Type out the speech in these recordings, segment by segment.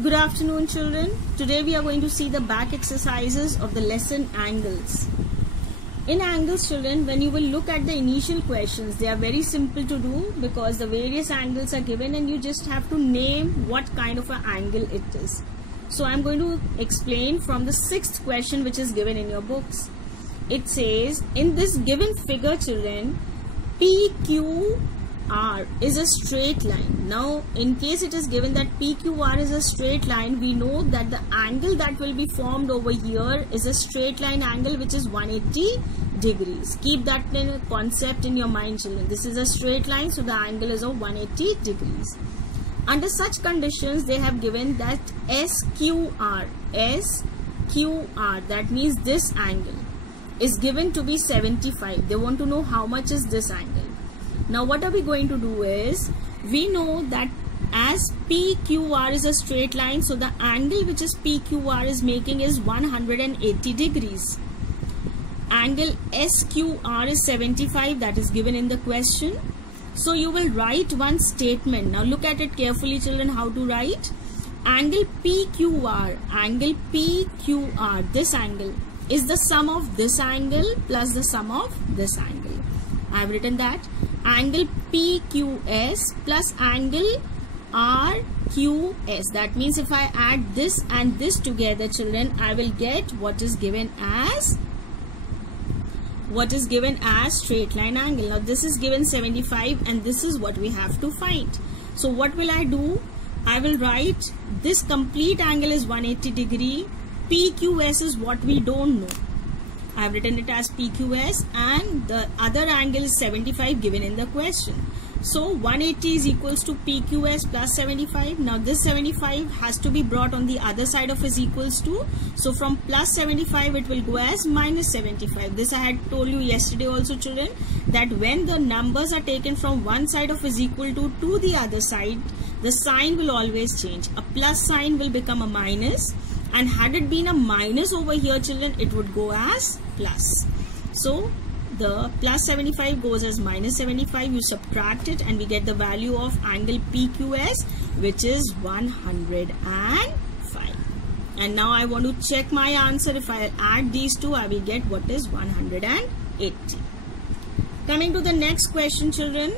Good afternoon, children. Today we are going to see the back exercises of the lesson angles. In angles, children, when you will look at the initial questions, they are very simple to do because the various angles are given and you just have to name what kind of an angle it is. So I am going to explain from the 6th question which is given in your books. It says, in this given figure, children, PQR is a straight line. Now, in case it is given that PQR is a straight line, we know that the angle that will be formed over here is a straight line angle which is 180 degrees. Keep that concept in your mind, children. This is a straight line, so the angle is of 180 degrees. Under such conditions, they have given that SQR, that means this angle, is given to be 75. They want to know how much is this angle. Now what are we going to do is, we know that as PQR is a straight line, so the angle which is PQR is making is 180 degrees. Angle SQR is 75, that is given in the question. So you will write one statement. Now look at it carefully, children, how to write. Angle PQR, this angle is the sum of this angle plus the sum of this angle. I have written that. Angle PQS plus angle RQS. That means if I add this and this together, children, I will get what is given as straight line angle. Now this is given 75 and this is what we have to find. So what will I do? I will write this complete angle is 180 degree. PQS is what we don't know. I have written it as PQS and the other angle is 75 given in the question. So 180 is equals to PQS plus 75. Now this 75 has to be brought on the other side of is equals to. So from plus 75 it will go as minus 75. This I had told you yesterday also, children, that when the numbers are taken from one side of is equal to the other side, the sign will always change. A plus sign will become a minus. And had it been a minus over here, children, it would go as plus. So the plus 75 goes as minus 75. You subtract it and we get the value of angle PQS, which is 105. And now I want to check my answer. If I add these two, I will get what is 180. Coming to the next question, children.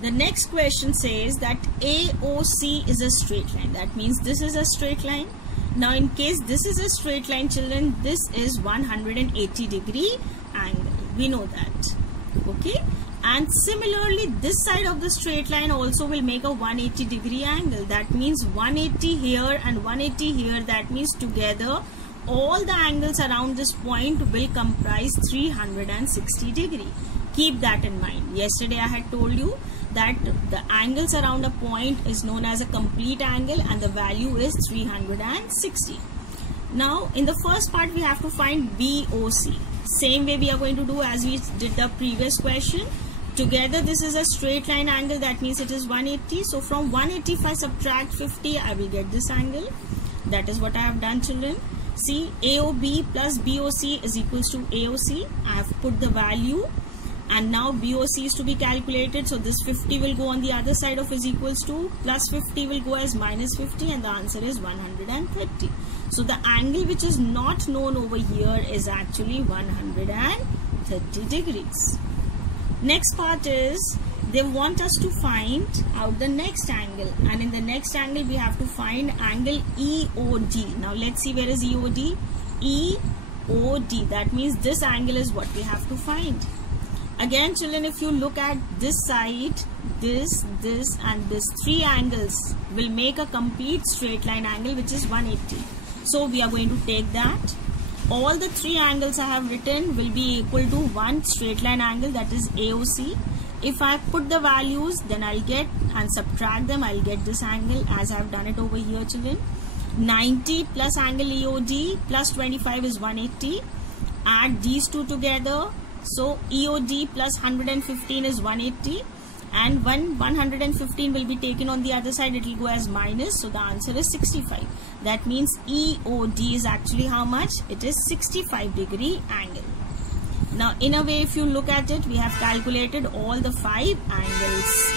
The next question says that AOC is a straight line. That means this is a straight line. Now in case this is a straight line, children, this is 180 degree angle. We know that. Okay. And similarly, this side of the straight line also will make a 180 degree angle. That means 180 here and 180 here. That means together all the angles around this point will comprise 360 degree. Keep that in mind. Yesterday I had told you that the angles around a point is known as a complete angle and the value is 360. Now in the first part we have to find BOC. Same way we are going to do as we did the previous question. Together this is a straight line angle, that means it is 180. So from 180 if I subtract 50, I will get this angle. That is what I have done, children. See, AOB plus BOC is equals to AOC. I have put the value. And now BOC is to be calculated. So this 50 will go on the other side of is equals to, plus 50 will go as minus 50, and the answer is 130. So the angle which is not known over here is actually 130 degrees. Next part is, they want us to find out the next angle. And in the next angle we have to find angle EOD. Now let's see, where is EOD? EOD. That means this angle is what we have to find. Again, children, if you look at this side, this and this, three angles will make a complete straight line angle which is 180. So we are going to take that. All the three angles I have written will be equal to one straight line angle, that is AOC. If I put the values, then I'll get and subtract them, I'll get this angle as I have done it over here, children. 90 plus angle EOD plus 25 is 180. Add these two together. So EOD plus 115 is 180, and 115 will be taken on the other side, it will go as minus, so the answer is 65. That means EOD is actually how much? It is 65 degree angle. Now in a way, if you look at it, we have calculated all the 5 angles.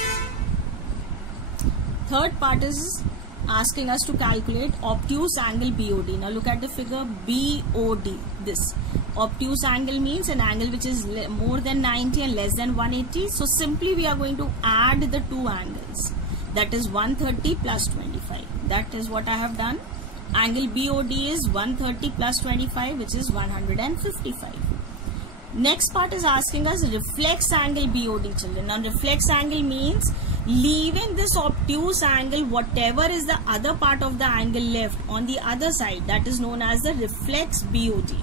Third part is asking us to calculate obtuse angle BOD. Now look at the figure BOD. This obtuse angle means an angle which is more than 90 and less than 180. So simply we are going to add the two angles. That is 130 plus 25. That is what I have done. Angle BOD is 130 plus 25, which is 155. Next part is asking us reflex angle BOD, children. Now reflex angle means leaving this obtuse angle, whatever is the other part of the angle left on the other side, that is known as the reflex BOD.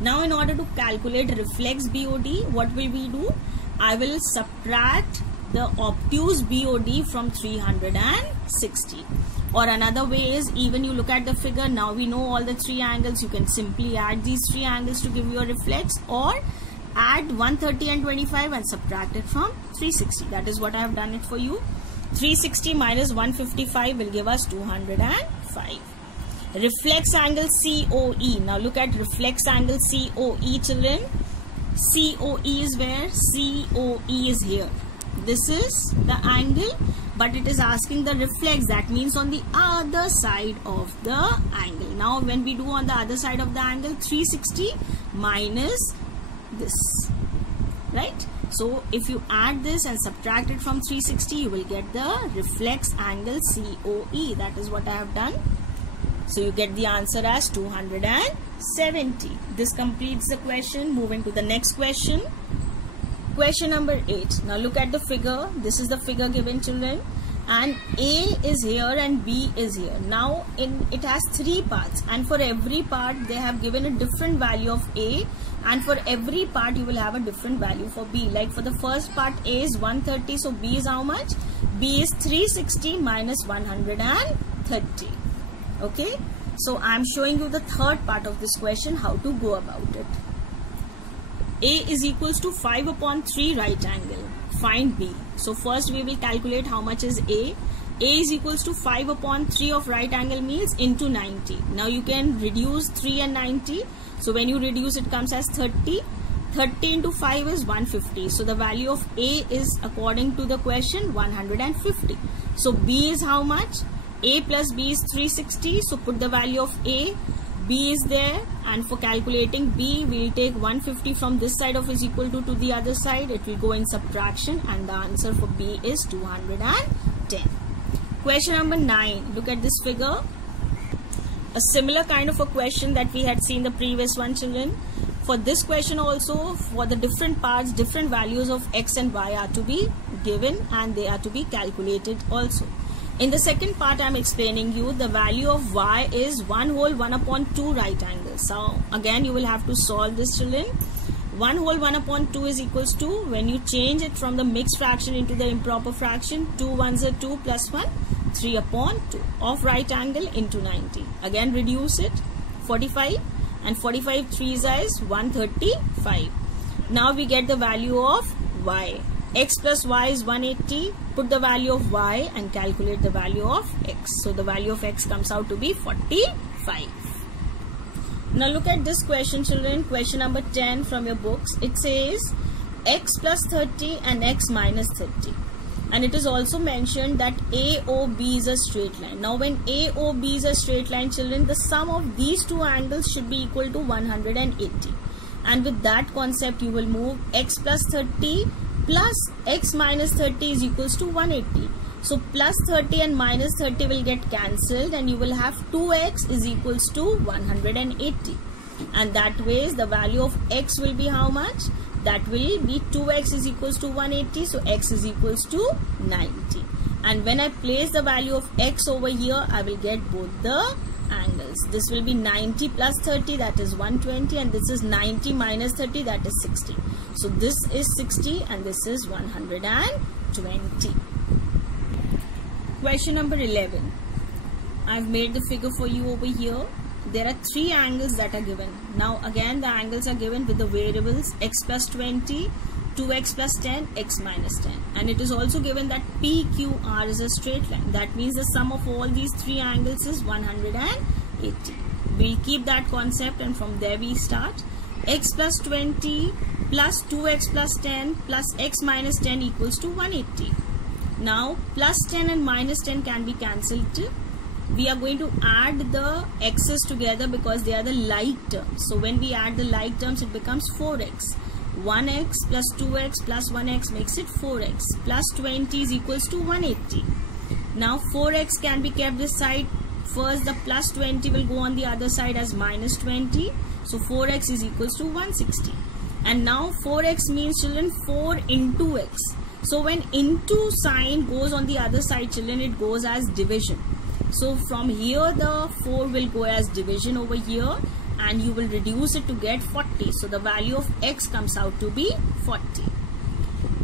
Now in order to calculate reflex BOD, what will we do? I will subtract the obtuse BOD from 360. Or another way is, even you look at the figure, now we know all the three angles, you can simply add these three angles to give you a reflex, or add 130 and 25 and subtract it from 360. That is what I have done it for you. 360 minus 155 will give us 205. Reflex angle COE. Now look at reflex angle COE, children. COE is where? COE is here. This is the angle, but it is asking the reflex. That means on the other side of the angle. Now when we do on the other side of the angle, 360 minus this, right? So if you add this and subtract it from 360, you will get the reflex angle COE. That is what I have done. So you get the answer as 270. This completes the question. Moving to the next question. Question number 8. Now look at the figure. This is the figure given, children. And A is here and B is here. Now it has three parts, and for every part they have given a different value of A, and for every part you will have a different value for B. Like for the first part, A is 130, so B is how much? B is 360 minus 130. Okay, so I am showing you the third part of this question, how to go about it. A is equals to 5 upon 3 right angle. Find B. So first we will calculate how much is A. A is equals to 5 upon 3 of right angle means into 90. Now you can reduce 3 and 90. So when you reduce, it comes as 30. 30 into 5 is 150. So the value of A is, according to the question, 150. So B is how much? A plus B is 360. So put the value of A. B is there, and for calculating B, we will take 150 from this side of is equal to the other side. It will go in subtraction, and the answer for B is 210. Question number 9. Look at this figure. A similar kind of a question that we had seen the previous one, children. For this question also, for the different parts, different values of X and Y are to be given, and they are to be calculated also. In the second part, I am explaining you the value of Y is 1 whole 1 upon 2 right angles. So again you will have to solve this, children. 1 whole 1 upon 2 is equals to, when you change it from the mixed fraction into the improper fraction, 2 ones are 2 plus 1, 3 upon 2 of right angle into 90. Again reduce it, 45, and 45 3s is 135. Now we get the value of Y. X plus Y is 180. Put the value of Y and calculate the value of X. So the value of X comes out to be 45. Now look at this question, children. Question number 10 from your books. It says X plus 30 and X minus 30. And it is also mentioned that AOB is a straight line. Now when AOB is a straight line, children, the sum of these two angles should be equal to 180. And with that concept, you will move X plus 30 plus X minus 30 is equals to 180. So plus 30 and minus 30 will get cancelled, and you will have 2X is equals to 180. And that way the value of X will be how much? That will be 2X is equals to 180. So X is equals to 90. And when I place the value of X over here, I will get both the angles. This will be 90 plus 30, that is 120, and this is 90 minus 30, that is 60. So this is 60 and this is 120. Question number 11. I've made the figure for you over here. There are three angles that are given. Now again the angles are given with the variables X plus 20, 2X plus 10, X minus 10. And it is also given that PQR is a straight line. That means the sum of all these three angles is 180. We'll keep that concept, and from there we start. X plus 20 plus 2X plus 10 plus X minus 10 equals to 180. Now plus 10 and minus 10 can be cancelled. we are going to add the x's together because they are the like terms. So when we add the like terms, it becomes 4x. 1x plus 2x plus 1x makes it 4x. Plus 20 is equals to 180. Now 4x can be kept this side. First the plus 20 will go on the other side as minus 20. So 4x is equals to 160. And now 4x means, children, 4 into x. So when into sign goes on the other side, children, it goes as division. So from here the 4 will go as division over here, and you will reduce it to get 40. So the value of x comes out to be 40.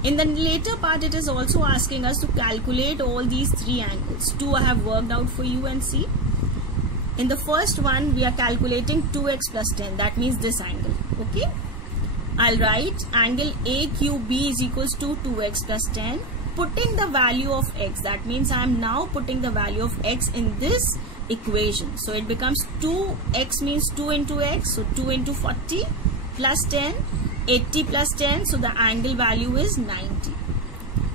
In the later part, it is also asking us to calculate all these three angles. Two I have worked out for you and see. In the first one, we are calculating 2x plus 10. That means this angle. Okay. I'll write angle AQB is equals to 2x plus 10. Putting the value of x. That means I am now putting the value of x in this equation. So it becomes 2x means 2 into x. So 2 into 40 plus 10. 80 plus 10. So the angle value is 90.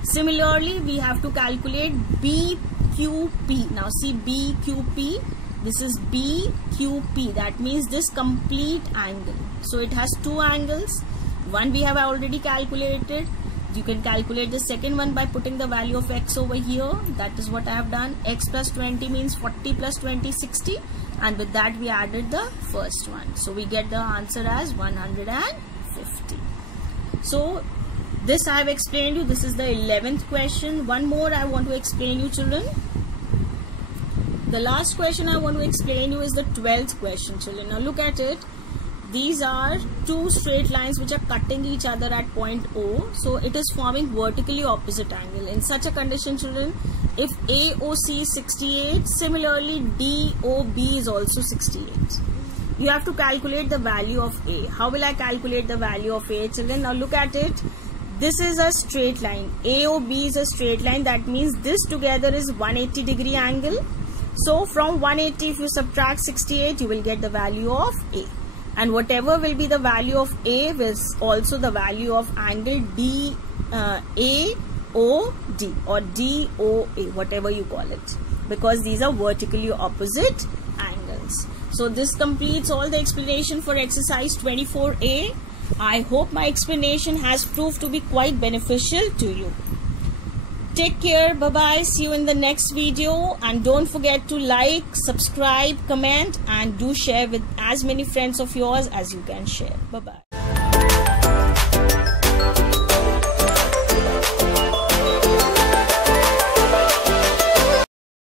Similarly, we have to calculate BQP. Now see BQP. This is BQP. That means this complete angle. So it has two angles. One we have already calculated. You can calculate the second one by putting the value of x over here. That is what I have done. X plus 20 means 40 plus 20, 60. And with that we added the first one. So we get the answer as 150. So this I have explained you. This is the 11th question. One more I want to explain you, children. The last question I want to explain you is the 12th question, children. Now look at it. These are two straight lines which are cutting each other at point O. So it is forming vertically opposite angle. In such a condition, children, if AOC is 68, similarly DOB is also 68. You have to calculate the value of A. How will I calculate the value of A, children? Now look at it. This is a straight line. AOB is a straight line. That means this together is 180 degree angle. So from 180, if you subtract 68, you will get the value of A. And whatever will be the value of A is also the value of angle AOD or DOA, whatever you call it, because these are vertically opposite angles. So this completes all the explanation for exercise 24A. I hope my explanation has proved to be quite beneficial to you. Take care. Bye-bye. See you in the next video. And don't forget to like, subscribe, comment, and do share with as many friends of yours as you can share. Bye-bye.